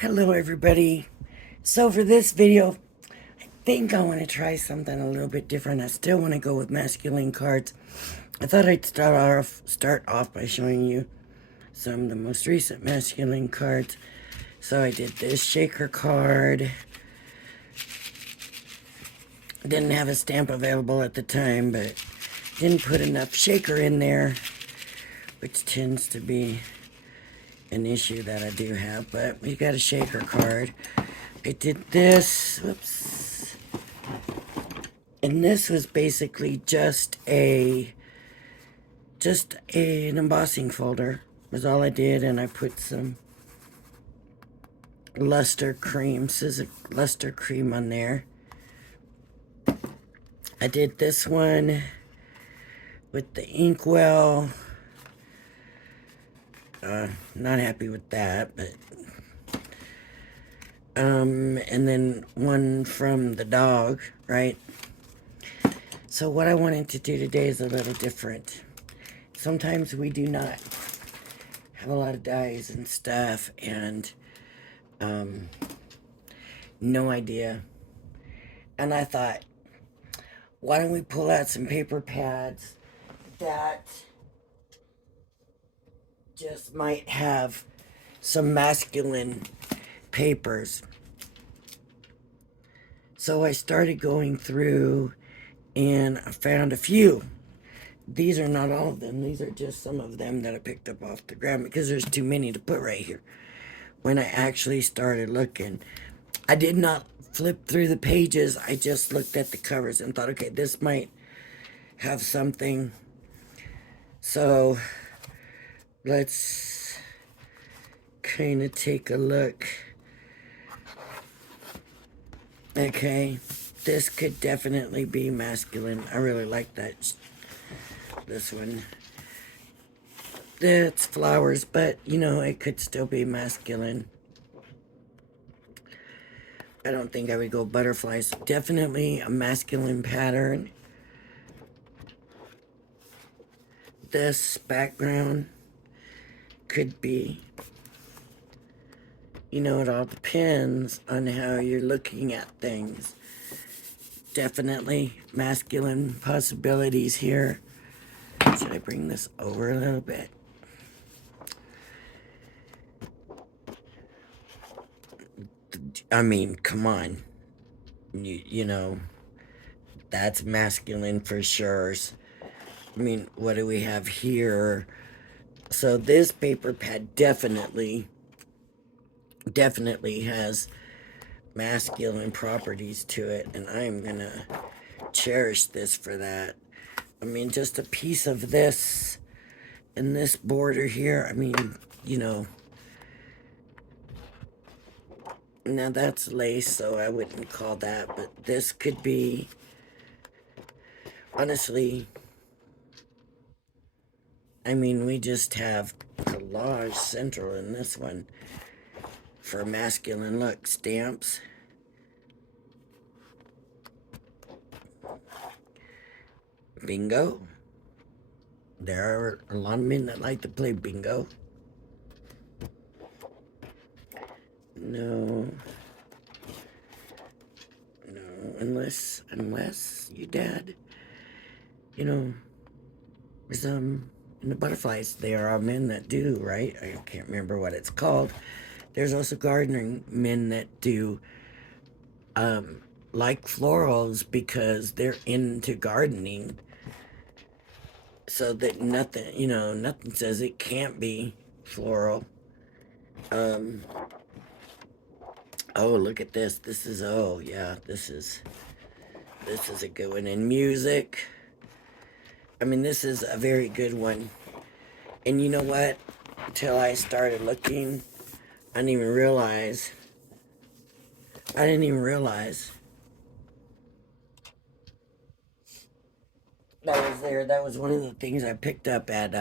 Hello everybody. So for this video, I think I want to try something a little bit different. I still want to go with masculine cards. I thought I'd start off by showing you some of the most recent masculine cards. So I did this shaker card. Didn't have a stamp available at the time, but didn't put enough shaker in there, which tends to be an issue that I do have, but we got a shaker card. I did this, whoops, and this was basically just an embossing folder was all I did, and I put some luster cream, luster cream on there. I did this one with the inkwell. Not happy with that, but and then one from the dog, right? So what I wanted to do today is a little different. Sometimes we do not have a lot of dyes and stuff, and no idea. And I thought, why don't we pull out some paper pads that just might have some masculine papers. So I started going through and I found a few. These are not all of them. These are just some of them that I picked up off the ground because there's too many to put right here. When I actually started looking, I did not flip through the pages. I just looked at the covers and thought, okay, this might have something. So let's kind of take a look. Okay, this could definitely be masculine. I really like that. This one. It's flowers, but you know, it could still be masculine. I don't think I would go butterflies. Definitely a masculine pattern. This background could be, you know, it all depends on how you're looking at things. Definitely masculine possibilities here. Should I bring this over a little bit? I mean, come on. You know, that's masculine for sure. I mean, what do we have here? So this paper pad definitely has masculine properties to it, and I'm gonna cherish this for that. I mean, just a piece of this and this border here, I mean, you know, now that's lace, so I wouldn't call that, but this could be, honestly, I mean, we just have collage central in this one for masculine look. Stamps. Bingo. There are a lot of men that like to play bingo. No, unless you dad, you know, in the butterflies, there are men that do, right? I can't remember what it's called. There's also gardening men that do, like florals because they're into gardening. So that nothing, you know, nothing says it can't be floral. Oh, look at this. This is, oh, yeah, this is a good one. In music, I mean, this is a very good one. And you know what? Until I started looking, I didn't even realize that was there. That was one of the things I picked up at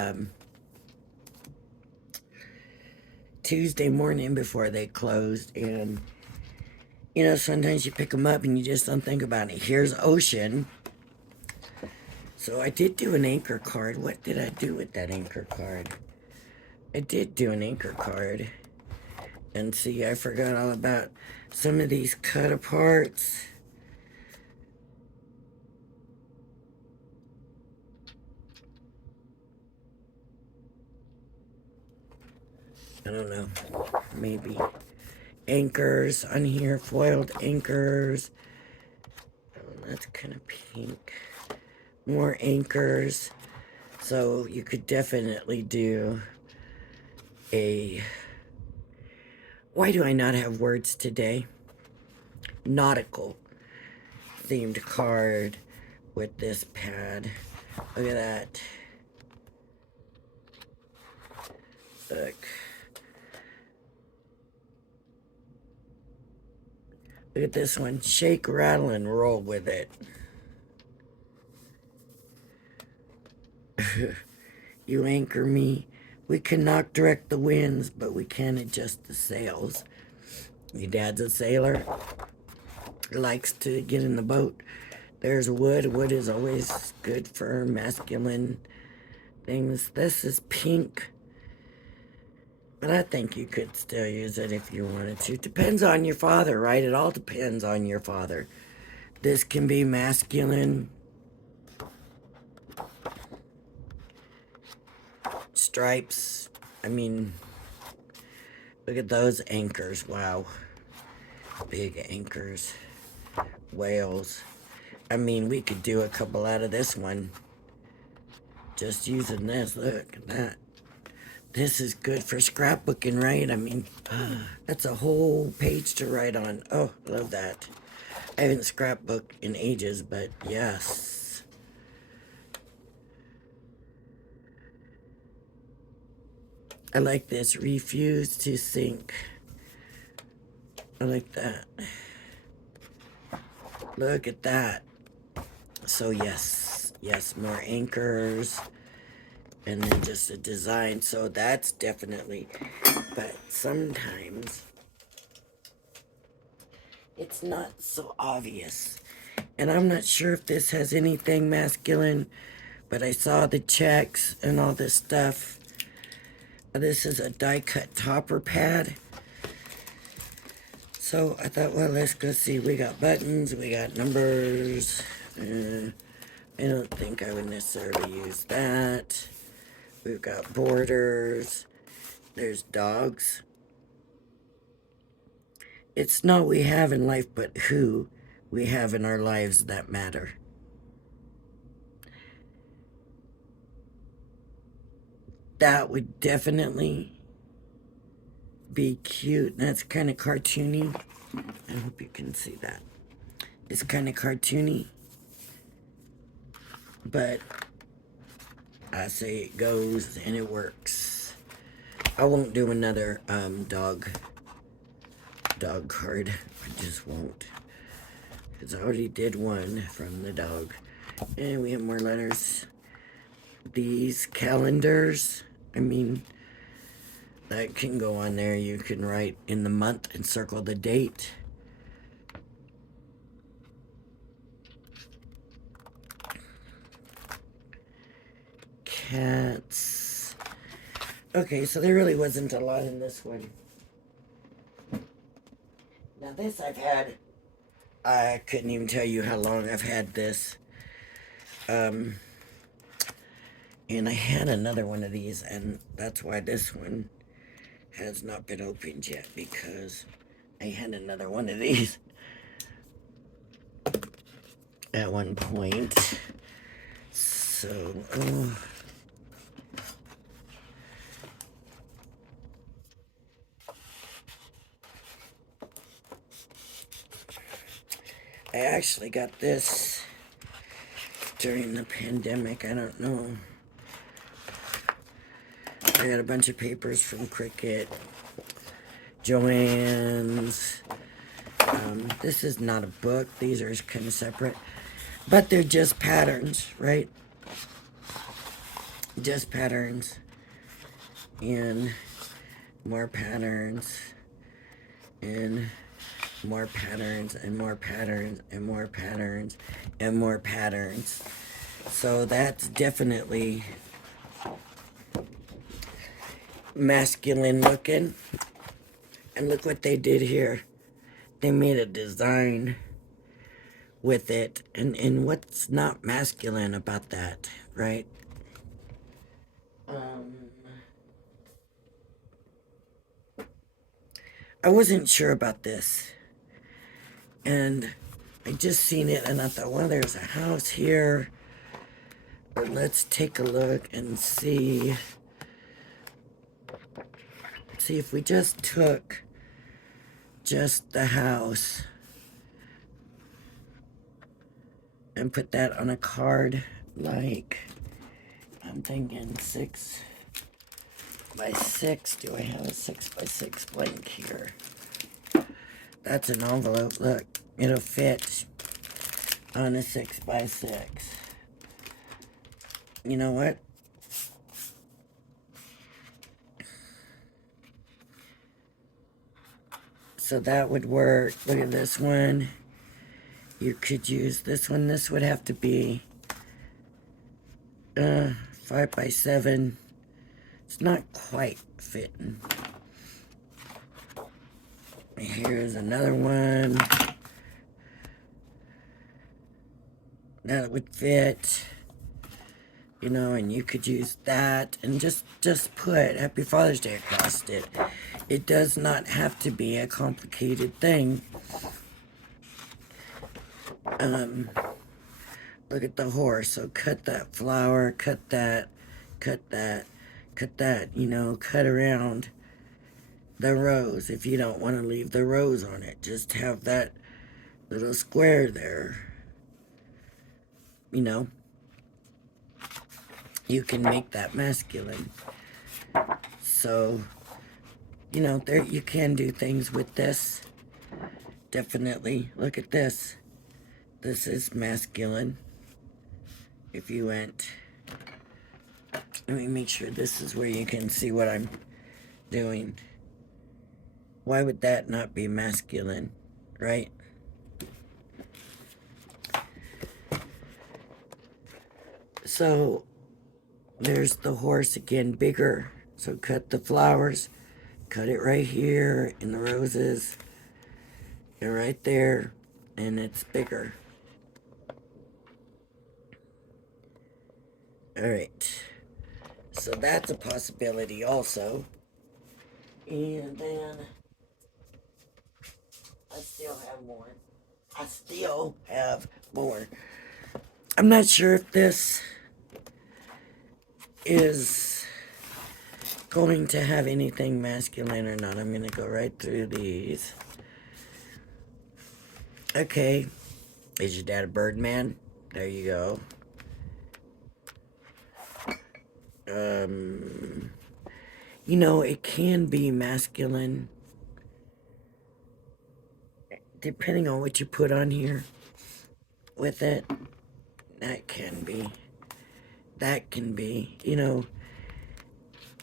Tuesday morning before they closed. And you know, sometimes you pick them up and you just don't think about it. Here's Ocean. So I did do an anchor card. What did I do with that anchor card? I did do an anchor card. And see, I forgot all about some of these cut aparts. I don't know, maybe anchors on here, foiled anchors. Oh, that's kind of pink. More anchors. So you could definitely do a, why do I not have words today? Nautical themed card with this pad. Look at that. Look. Look at this one. Shake, rattle, and roll with it. You anchor me. We cannot direct the winds, but we can adjust the sails. Your dad's a sailor. Likes to get in the boat. There's wood. Wood is always good for masculine things. This is pink. But I think you could still use it if you wanted to. Depends on your father, right? It all depends on your father. This can be masculine. Stripes. I mean, look at those anchors. Wow. Big anchors. Whales. I mean, we could do a couple out of this one. Just using this. Look at that. This is good for scrapbooking, right? I mean, that's a whole page to write on. Oh, love that. I haven't scrapbooked in ages, but yes. I like this. Refuse to sink. I like that. Look at that. So yes, more anchors. And then just a design. So that's definitely, but sometimes it's not so obvious. And I'm not sure if this has anything masculine, but I saw the checks and all this stuff. This is a die cut topper pad. So I thought, well, let's go see. We got buttons, we got numbers. I don't think I would necessarily use that. We've got borders. There's dogs. It's not we have in life, but who we have in our lives that matter. That would definitely be cute. That's kind of cartoony. I hope you can see that. It's kind of cartoony. But I say it goes and it works. I won't do another dog card. I just won't. Because I already did one from the dog. And we have more letters. These calendars, I mean, that can go on there. You can write in the month and circle the date. Cats. Okay, so there really wasn't a lot in this one. Now this I've had, I couldn't even tell you how long I've had this. And I had another one of these, and that's why this one has not been opened yet, because I had another one of these at one point. So, I actually got this during the pandemic. I don't know. I got a bunch of papers from Cricket, Joann's. This is not a book. These are kind of separate. But they're just patterns, right? Just patterns. And more patterns. And more patterns. And more patterns. And more patterns. And more patterns. So that's definitely masculine looking. And look what they did here. They made a design with it. And what's not masculine about that, right? I wasn't sure about this. And I just seen it and I thought, well, there's a house here. But let's take a look and see if we just took just the house and put that on a card, like, I'm thinking 6x6. Do I have a 6x6 blank here? That's an envelope. Look, it'll fit on a 6x6. You know what? So that would work. Look at this one. You could use this one. This would have to be 5x7. It's not quite fitting. Here's another one that would fit, you know, and you could use that and just put Happy Father's Day across it. It does not have to be a complicated thing. Look at the horse. So cut that flower, cut that, you know, cut around the rose. If you don't want to leave the rose on it, just have that little square there. You know, you can make that masculine. So, you know, there you can do things with this. Definitely. Look at this. This is masculine. If you went, let me make sure this is where you can see what I'm doing. Why would that not be masculine, right? So there's the horse again, bigger. So cut the flowers, cut it right here in the roses. They're right there, and it's bigger. All right. So that's a possibility also. And then I still have more. I'm not sure if this is going to have anything masculine or not. I'm going to go right through these. Okay. Is your dad a Birdman? There you go. You know, it can be masculine depending on what you put on here with it. That can be, you know,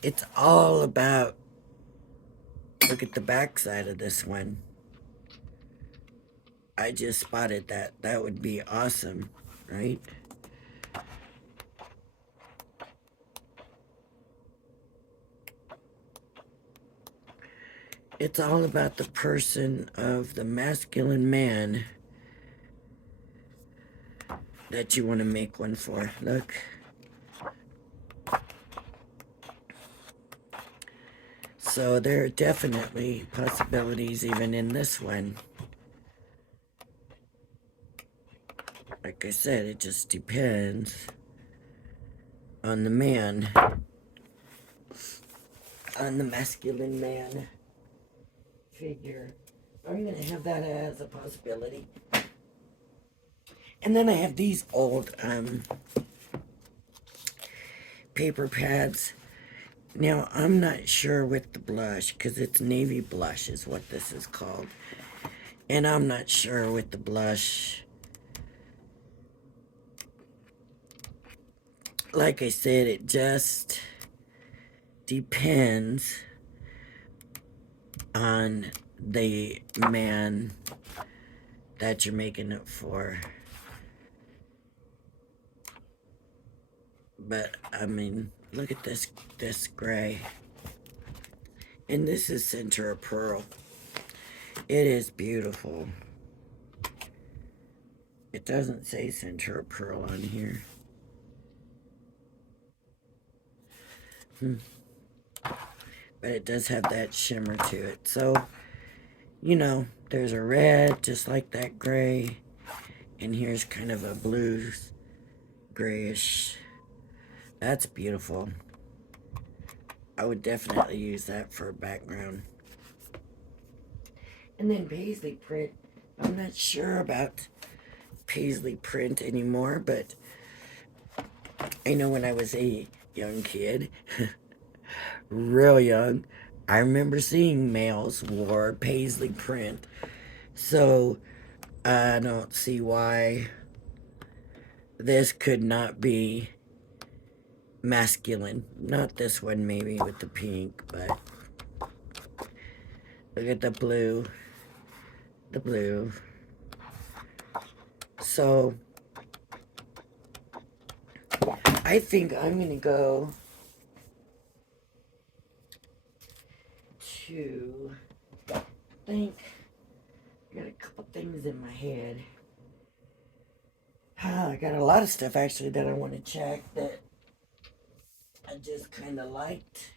it's all about, look at the back side of this one. I just spotted that. That would be awesome, right? It's all about the person of the masculine man that you want to make one for. Look. So there are definitely possibilities even in this one. Like I said, it just depends on the man, on the masculine man figure. I'm going to have that as a possibility. And then I have these old paper pads. Now, I'm not sure with the blush, because it's navy blush is what this is called. And I'm not sure with the blush. Like I said, it just depends on the man that you're making it for. But, I mean, look at this gray. And this is center of pearl. It is beautiful. It doesn't say center pearl on here. But it does have that shimmer to it. So, you know, there's a red just like that gray. And here's kind of a blue grayish. That's beautiful. I would definitely use that for a background. And then paisley print. I'm not sure about paisley print anymore, but I know when I was a young kid, real young, I remember seeing males wore paisley print. So I don't see why this could not be masculine. Not this one, maybe with the pink, but look at the blue. The blue. So I think I'm gonna go to think. I got a couple things in my head. I got a lot of stuff actually that I want to check that I just kind of liked.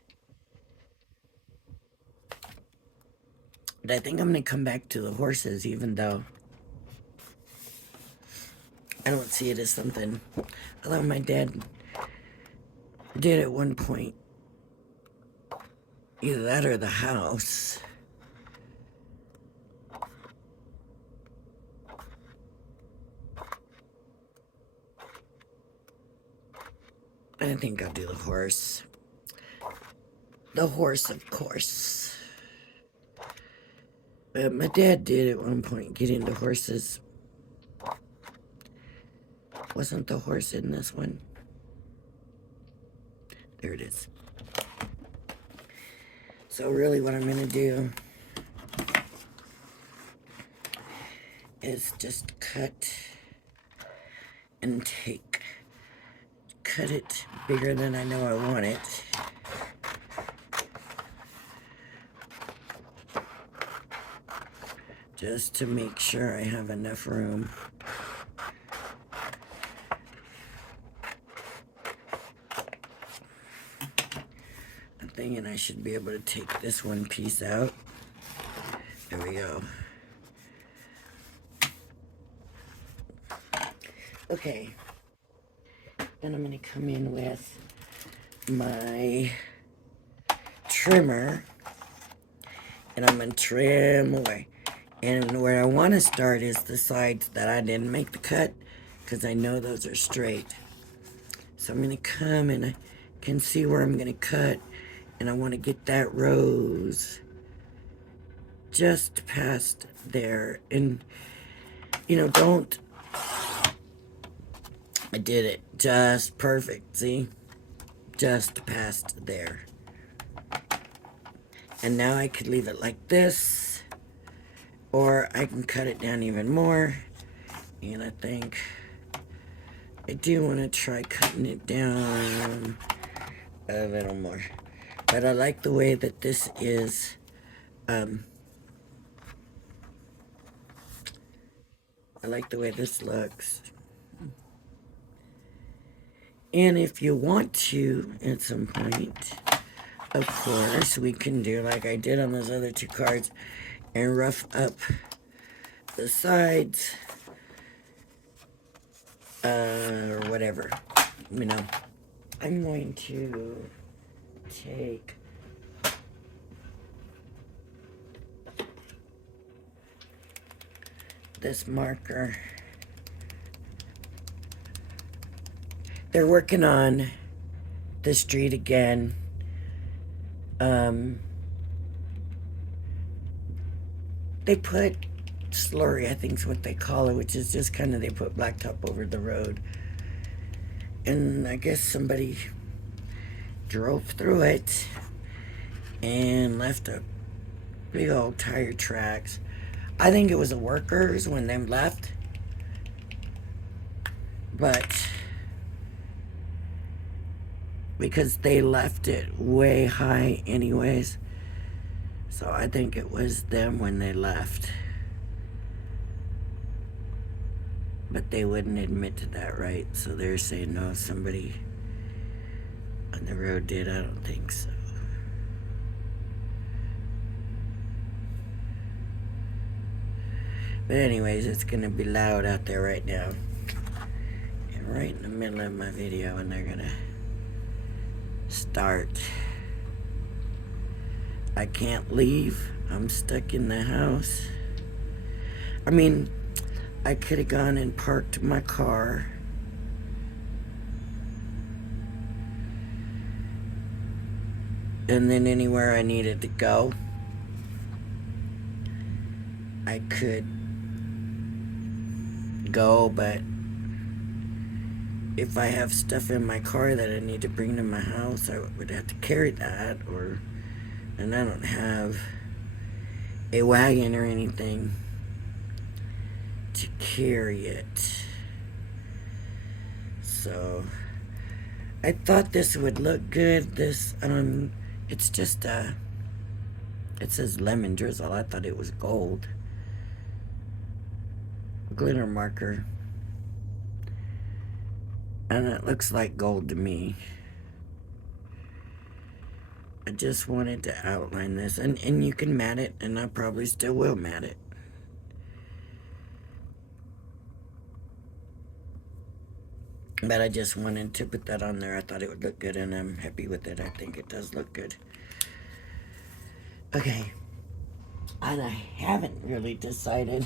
But I think I'm going to come back to the horses, even though I don't see it as something. Although my dad did at one point. Either that or the house. I think I'll do the horse. The horse, of course. But my dad did at one point get into horses. Wasn't the horse in this one? There it is. So really what I'm going to do is just cut and take. Cut it bigger than I know I want it. Just to make sure I have enough room. I'm thinking I should be able to take this one piece out. There we go. Okay. Then I'm going to come in with my trimmer. And I'm going to trim away. And where I want to start is the sides that I didn't make the cut, because I know those are straight. So I'm going to come and I can see where I'm going to cut, and I want to get that rose just past there. And, you know, don't, I did it just perfect, see? Just past there. And now I could leave it like this. Or I can cut it down even more. And I think I do want to try cutting it down a little more. But I like the way that this is. I like the way this looks. And if you want to, at some point, of course, we can do like I did on those other two cards. And rough up the sides, or whatever, you know. I'm going to take this marker. They're working on the street again. They put slurry, I think is what they call it, which is just kind of, they put blacktop over the road. And I guess somebody drove through it and left a big old tire tracks. I think it was the workers when them left. But because they left it way high anyways. So I think it was them when they left. But they wouldn't admit to that, right? So they're saying, no, somebody on the road did. I don't think so. But anyways, it's going to be loud out there right now. And right in the middle of my video, and they're going to start. I can't leave. I'm stuck in the house. I mean, I could have gone and parked my car. And then anywhere I needed to go, I could go, but if I have stuff in my car that I need to bring to my house, I would have to carry that, and I don't have a wagon or anything to carry it. So I thought this would look good. This it's just it says lemon drizzle. I thought it was gold. Glitter marker. And it looks like gold to me. I just wanted to outline this. And you can mat it, and I probably still will mat it. But I just wanted to put that on there. I thought it would look good, and I'm happy with it. I think it does look good. Okay. And I haven't really decided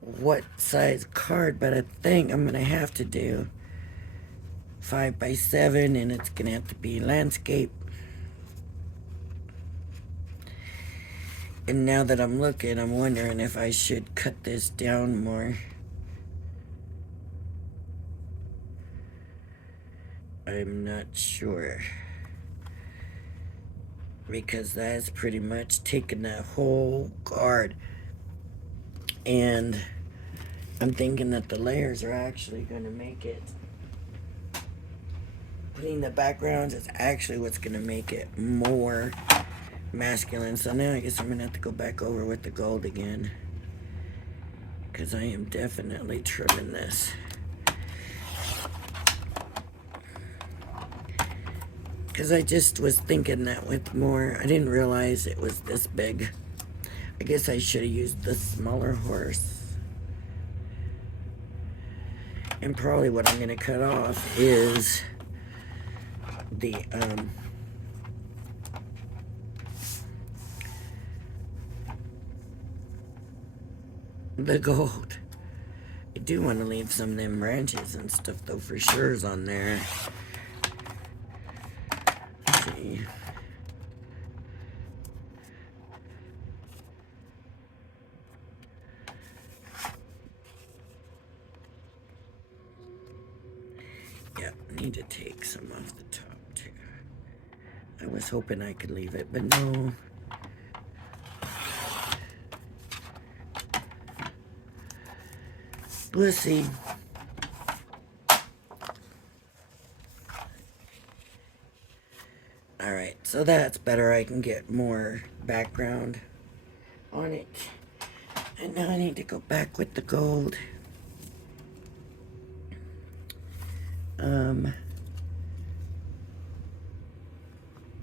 what size card, but I think I'm going to have to do 5x7, and it's going to have to be landscape. And now that I'm looking, I'm wondering if I should cut this down more. I'm not sure. Because that's pretty much taking that whole card. And I'm thinking that the layers are actually going to make it. Putting the backgrounds is actually what's going to make it more masculine. So now I guess I'm going to have to go back over with the gold again. Because I am definitely trimming this. Because I just was thinking that with more, I didn't realize it was this big. I guess I should have used the smaller horse. And probably what I'm going to cut off is the gold. I do want to leave some of them branches and stuff though for sure's on there. Let's see. Yep, need to take some off the top too. I was hoping I could leave it, but no. We'll see. Alright, so that's better. I can get more background on it. And now I need to go back with the gold.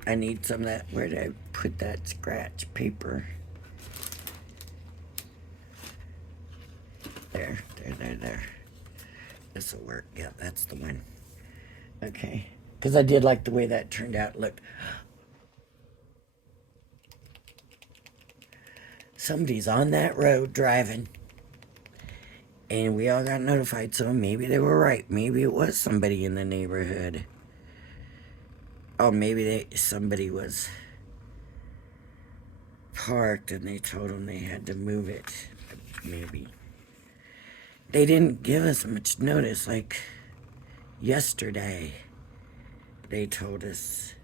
I need some of that, where did I put that scratch paper? There. This will work. Yeah, that's the one. Okay. Because I did like the way that turned out. Look. Somebody's on that road driving. And we all got notified, so maybe they were right. Maybe it was somebody in the neighborhood. Oh, maybe somebody was parked and they told them they had to move it. Maybe. They didn't give us much notice. Like yesterday, they told us.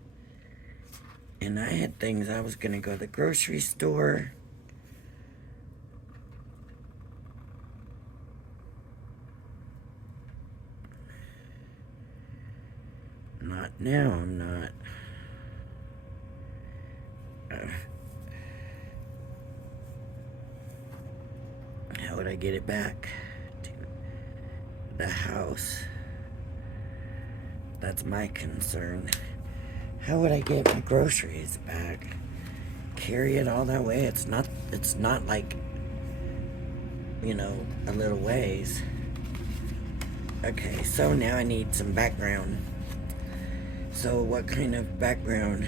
And I had things. I was going to go to the grocery store. Not now, I'm not. How would I get it back to the house? That's my concern. How would I get my groceries back? Carry it all that way? It's not like, you know, a little ways. Okay, so now I need some background. So what kind of background?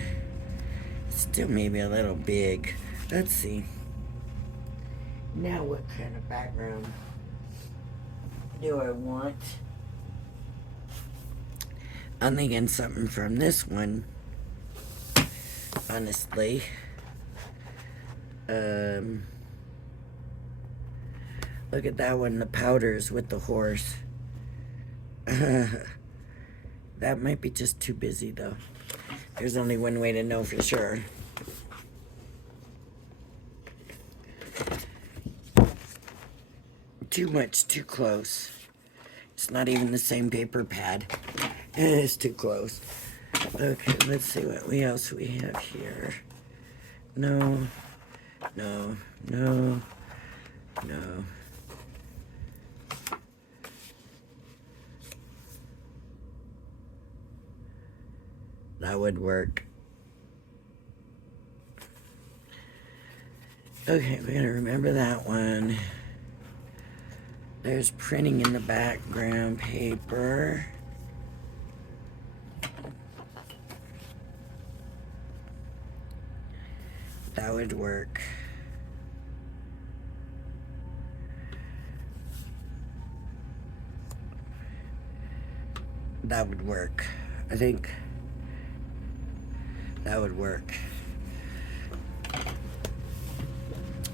Still maybe a little big. Let's see. Now what kind of background do I want? I'm thinking something from this one. Honestly. Look at that one, the powders with the horse. That might be just too busy though. There's only one way to know for sure. Too much, too close. It's not even the same paper pad. It's too close. Okay, let's see what else we have here. No, no, no, no. That would work. Okay, we gotta remember that one. There's printing in the background paper. That would work. That would work. I think that would work.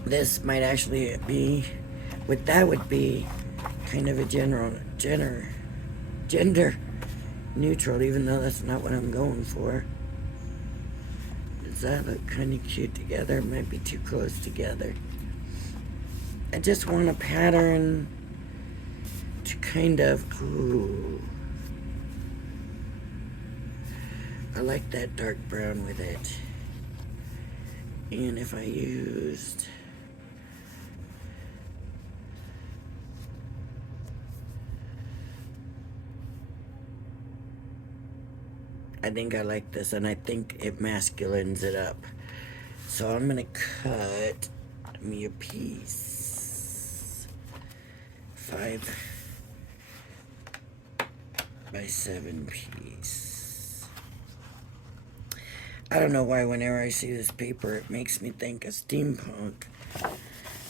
This might actually be, that would be kind of a gender neutral, even though that's not what I'm going for. Does that look kind of cute together? It might be too close together. I just want a pattern to kind of, ooh. I like that dark brown with it. And if I used, I think I like this, and I think it masculines it up. So I'm gonna cut me a piece, 5x7 piece. I don't know why whenever I see this paper it makes me think of steampunk.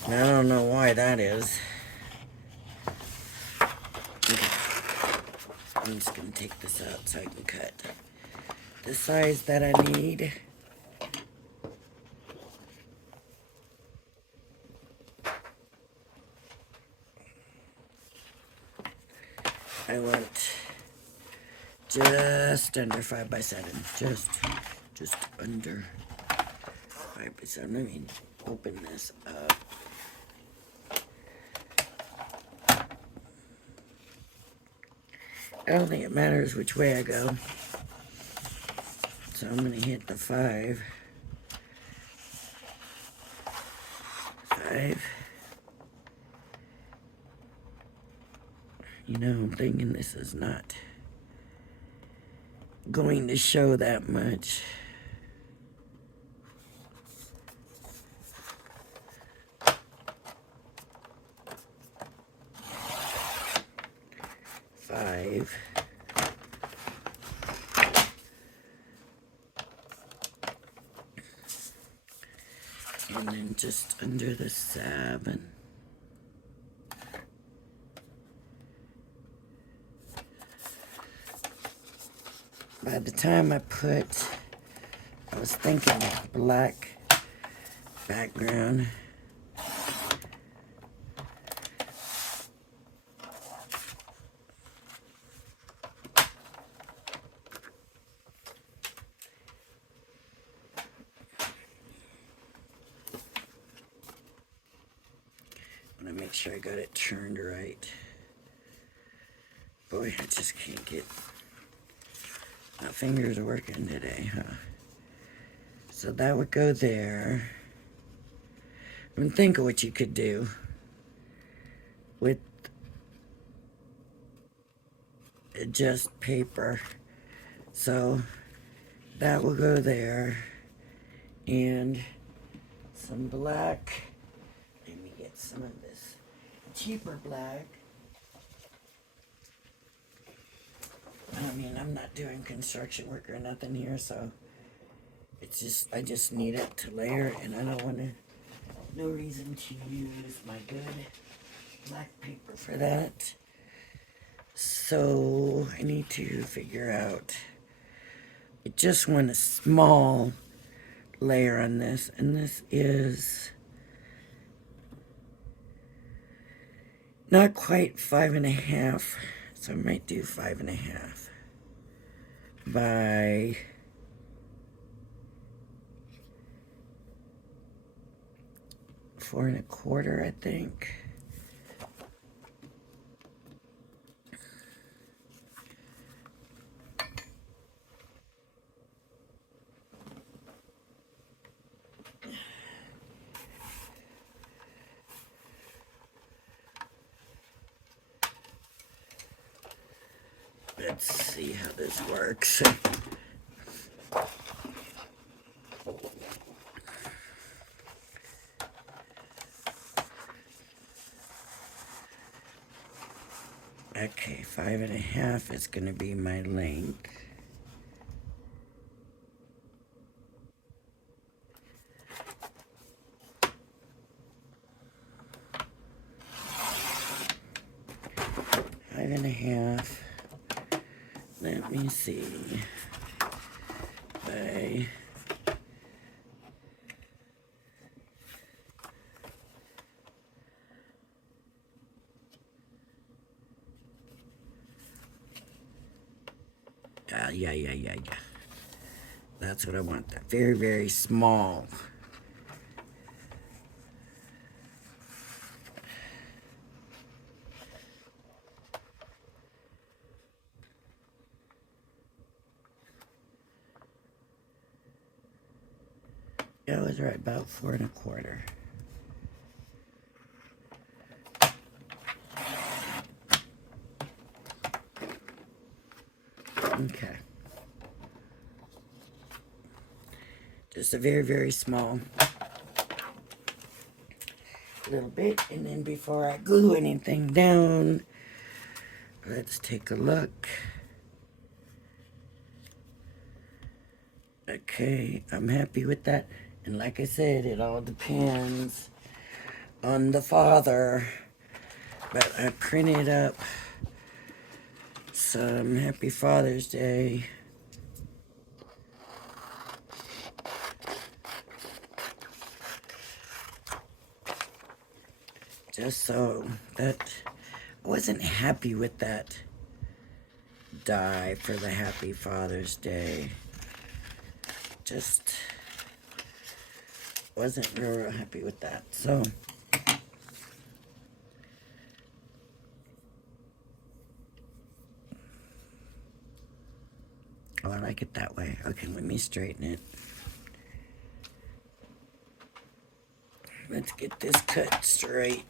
And I don't know why that is. Okay. I'm just gonna take this out so I can cut the size that I need. I want just under 5x7. Just under 5x7. Let me open this up. I don't think it matters which way I go. So I'm gonna hit the 5. 5. You know, I'm thinking this is not going to show that much. Five. And then just under the 7. By the time I was thinking black background. I want to make sure I got it turned right. Boy, I just can't get... My fingers are working today, huh? So that would go there. I mean, think of what you could do with just paper. So that will go there. And some black. Let me get some of this cheaper black. I mean, I'm not doing construction work or nothing here, so it's just, I just need it to layer, and I don't want to, no reason to use my good black paper for that. So I need to figure out, I just want a small layer on this, and this is not quite 5.5, so I might do 5.5 by 4.25, I think. Let's see how this works. Okay, 5.5 is going to be my length. Five and a half. Let me see. By yeah. That's what I want. That very, very small. Yeah, I was right, about 4.25. Okay. Just a very, very small little bit. And then before I glue anything down, let's take a look. Okay, I'm happy with that. And like I said, it all depends on the father. But I printed up some Happy Father's Day. Just so that I wasn't happy with that die for the Happy Father's Day. Just wasn't real happy with that. So oh, I like it that way. Okay, let me straighten it. Let's get this cut straight.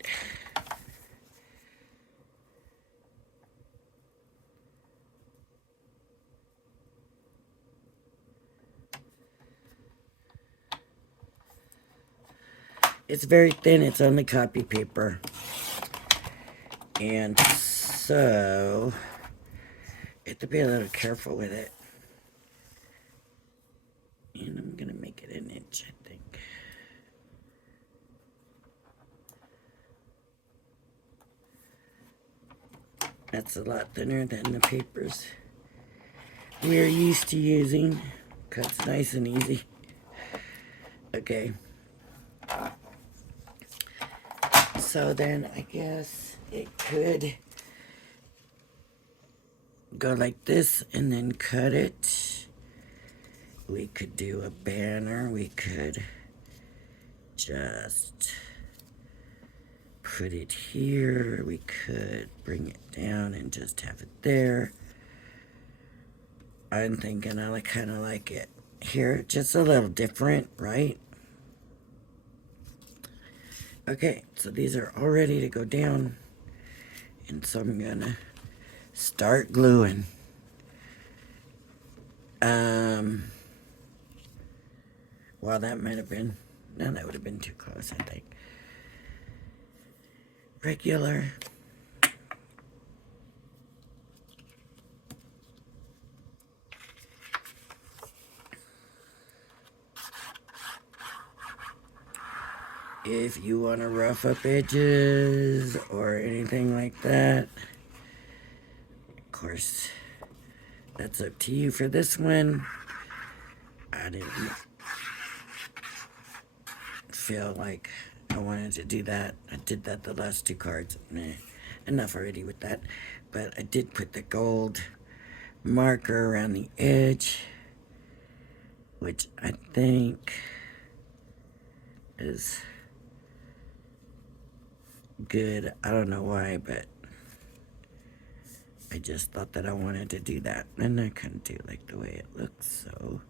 It's very thin. It's only copy paper. And so, you have to be a little careful with it. And I'm going to make it an inch, I think. That's a lot thinner than the papers we're used to using. Cuts nice and easy. Okay. So then I guess it could go like this and then cut it. We could do a banner. We could just put it here. We could bring it down and just have it there. I'm thinking I kind of like it here, just a little different, right? Okay, so these are all ready to go down. And so I'm gonna start gluing. Well, that might have been, no, that would have been too close, I think. Regular. If you want to rough up edges or anything like that, of course, that's up to you for this one. I didn't feel like I wanted to do that. I did that the last two cards. Nah, enough already with that. But I did put the gold marker around the edge, which I think is good. I don't know why, but I just thought that I wanted to do that, and I couldn't do like the way it looks, so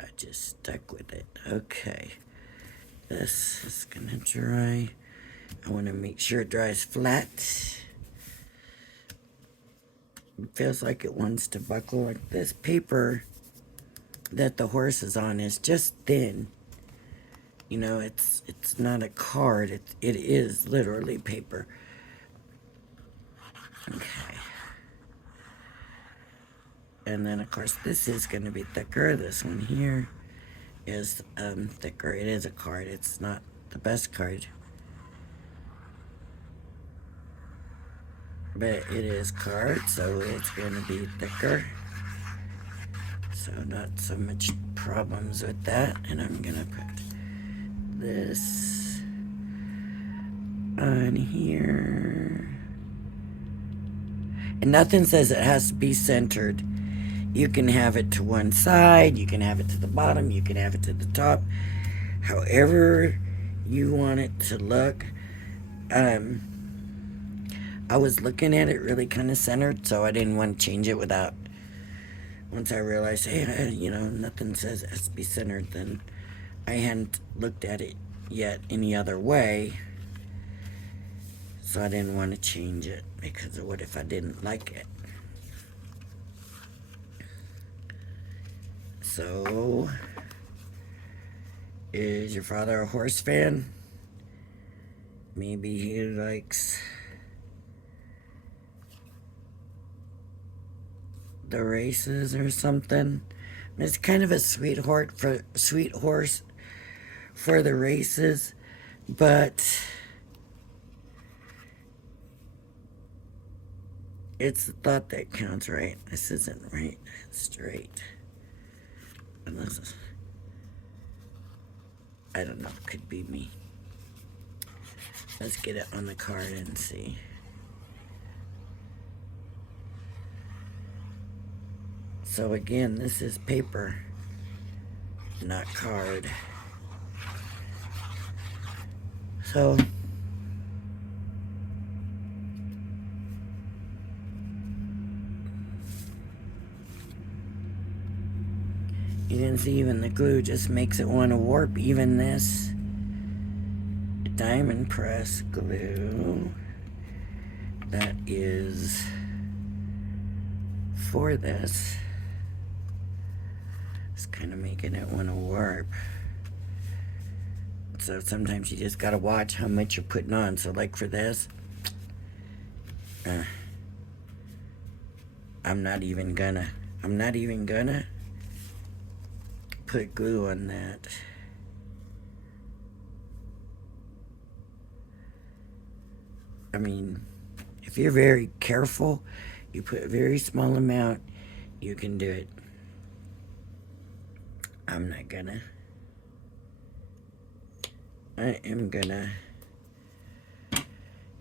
I just stuck with it. Okay, this is gonna dry. I want to make sure it dries flat. It feels like it wants to buckle. Like this paper that the horse is on is just thin. You know, it's not a card. It is literally paper. Okay. And then, of course, this is going to be thicker. This one here is thicker. It is a card. It's not the best card, but it is card, so it's going to be thicker. So not so much problems with that. And I'm going to put this on here. And nothing says it has to be centered. You can have it to one side, you can have it to the bottom, you can have it to the top. However you want it to look. I was looking at it really kind of centered, so I didn't want to change it without, once I realized, hey, you know, nothing says it has to be centered, then I hadn't looked at it yet any other way, so I didn't want to change it, because what if I didn't like it? So, is your father a horse fan? Maybe he likes the races or something. It's kind of a sweet horse for the races, but it's the thought that counts, right? This isn't right straight. Unless, I don't know, could be me. Let's get it on the card and see. So again, this is paper, not card. So you can see even the glue just makes it want to warp. Even this diamond press glue that is for this is kind of making it want to warp. So sometimes you just gotta watch how much you're putting on. So like for this, I'm not even gonna put glue on that. I mean, if you're very careful, you put a very small amount, you can do it. I'm not gonna. I am gonna.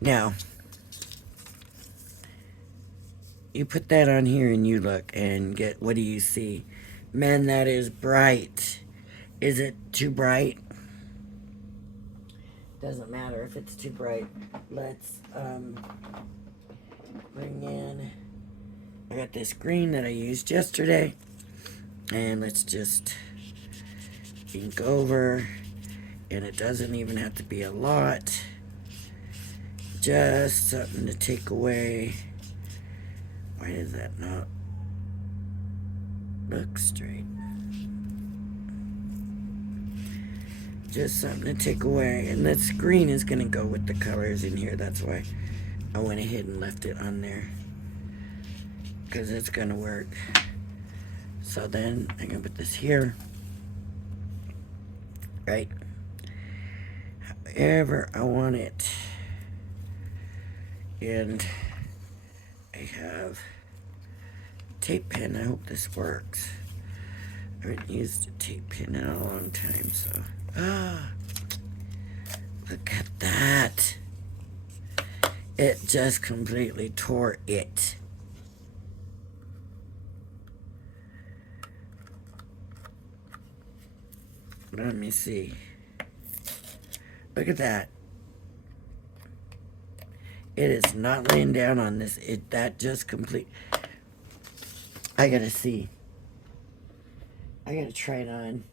Now, you put that on here and you look and get, what do you see? Man, that is bright. Is it too bright? Doesn't matter if it's too bright. Let's bring in I got this green that I used yesterday. And let's just ink over. And it doesn't even have to be a lot. Just something to take away. Why does that not look straight? Just something to take away. And this green is going to go with the colors in here. That's why I went ahead and left it on there. Because it's going to work. So then I'm going to put this here. Right? However I want it. And I have a tape pen. I hope this works. I haven't used a tape pen in a long time, so. Look at that. It just completely tore it. Let me see. Look at that. It is not laying down on this. That just complete. I gotta see. I gotta try it on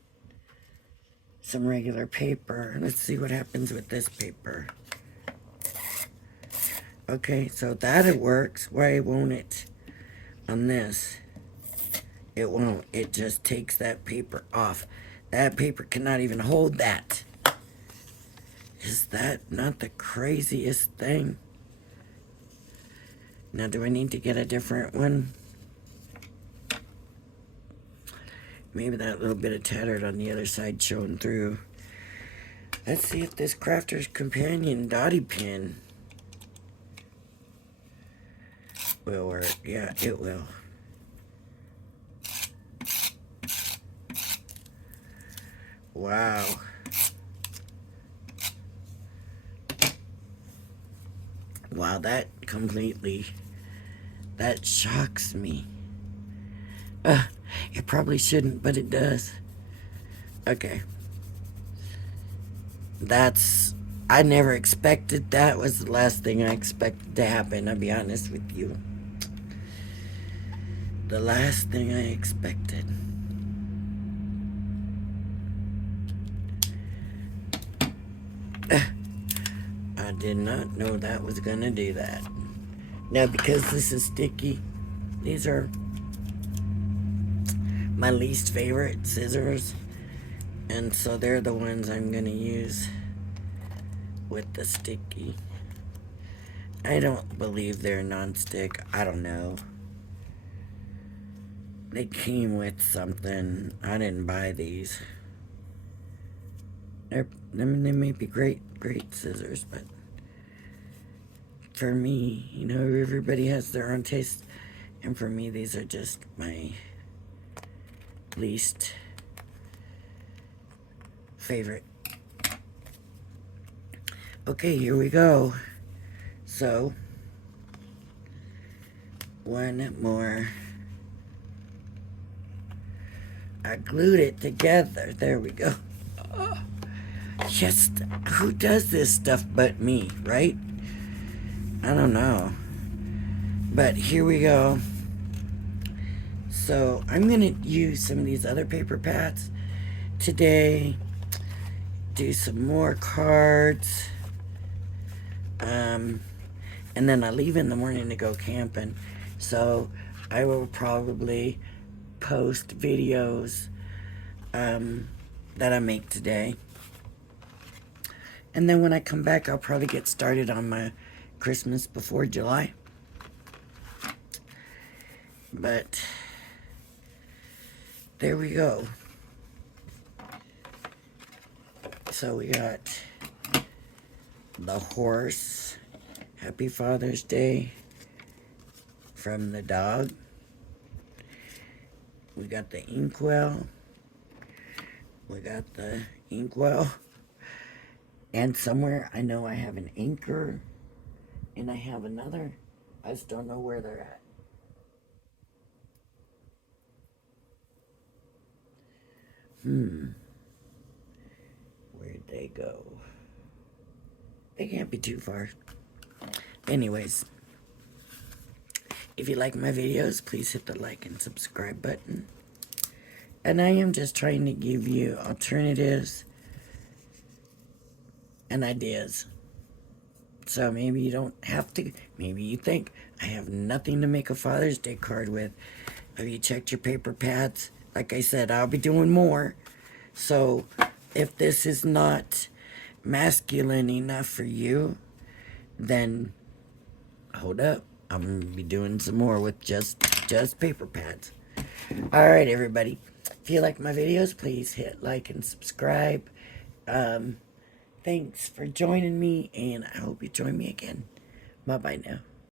some regular paper. Let's see what happens with this paper. Okay, so that it works. Why won't it on this? It won't. It just takes that paper off. That paper cannot even hold that. Is that not the craziest thing? Now, do I need to get a different one? Maybe that little bit of tattered on the other side showing through. Let's see if this Crafter's Companion dotty pin will work. Yeah, it will. Wow. Wow, that completely, that shocks me. It probably shouldn't, but it does. Okay. I never expected that. Was the last thing I expected to happen, I'll be honest with you. The last thing I expected. I did not know that was gonna do that. Now, because this is sticky, these are my least favorite scissors, and so they're the ones I'm gonna use with the sticky. I don't believe they're non-stick. I don't know. They came with something. I didn't buy these. They may be great scissors, but for me, you know, everybody has their own taste, and for me, these are just my least favorite. Okay, here we go. So, one more. I glued it together. There we go. Oh, yes, who does this stuff but me, right? I don't know. But here we go. So, I'm going to use some of these other paper pads today. Do some more cards. And then I leave in the morning to go camping. So, I will probably post videos that I make today. And then when I come back, I'll probably get started on my Christmas before July. But there we go. So we got the horse. Happy Father's Day from the dog. We got the inkwell. We got the inkwell. And somewhere I know I have an anchor. And I have another. I just don't know where they're at. Where'd they go? They can't be too far. Anyways. If you like my videos, please hit the like and subscribe button. And I am just trying to give you alternatives and ideas. So maybe you don't have to, maybe you think, I have nothing to make a Father's Day card with. Have you checked your paper pads? Like I said, I'll be doing more. So if this is not masculine enough for you, then hold up. I'm going to be doing some more with just paper pads. Alright, everybody. If you like my videos, please hit like and subscribe. Thanks for joining me, and I hope you join me again. Bye-bye now.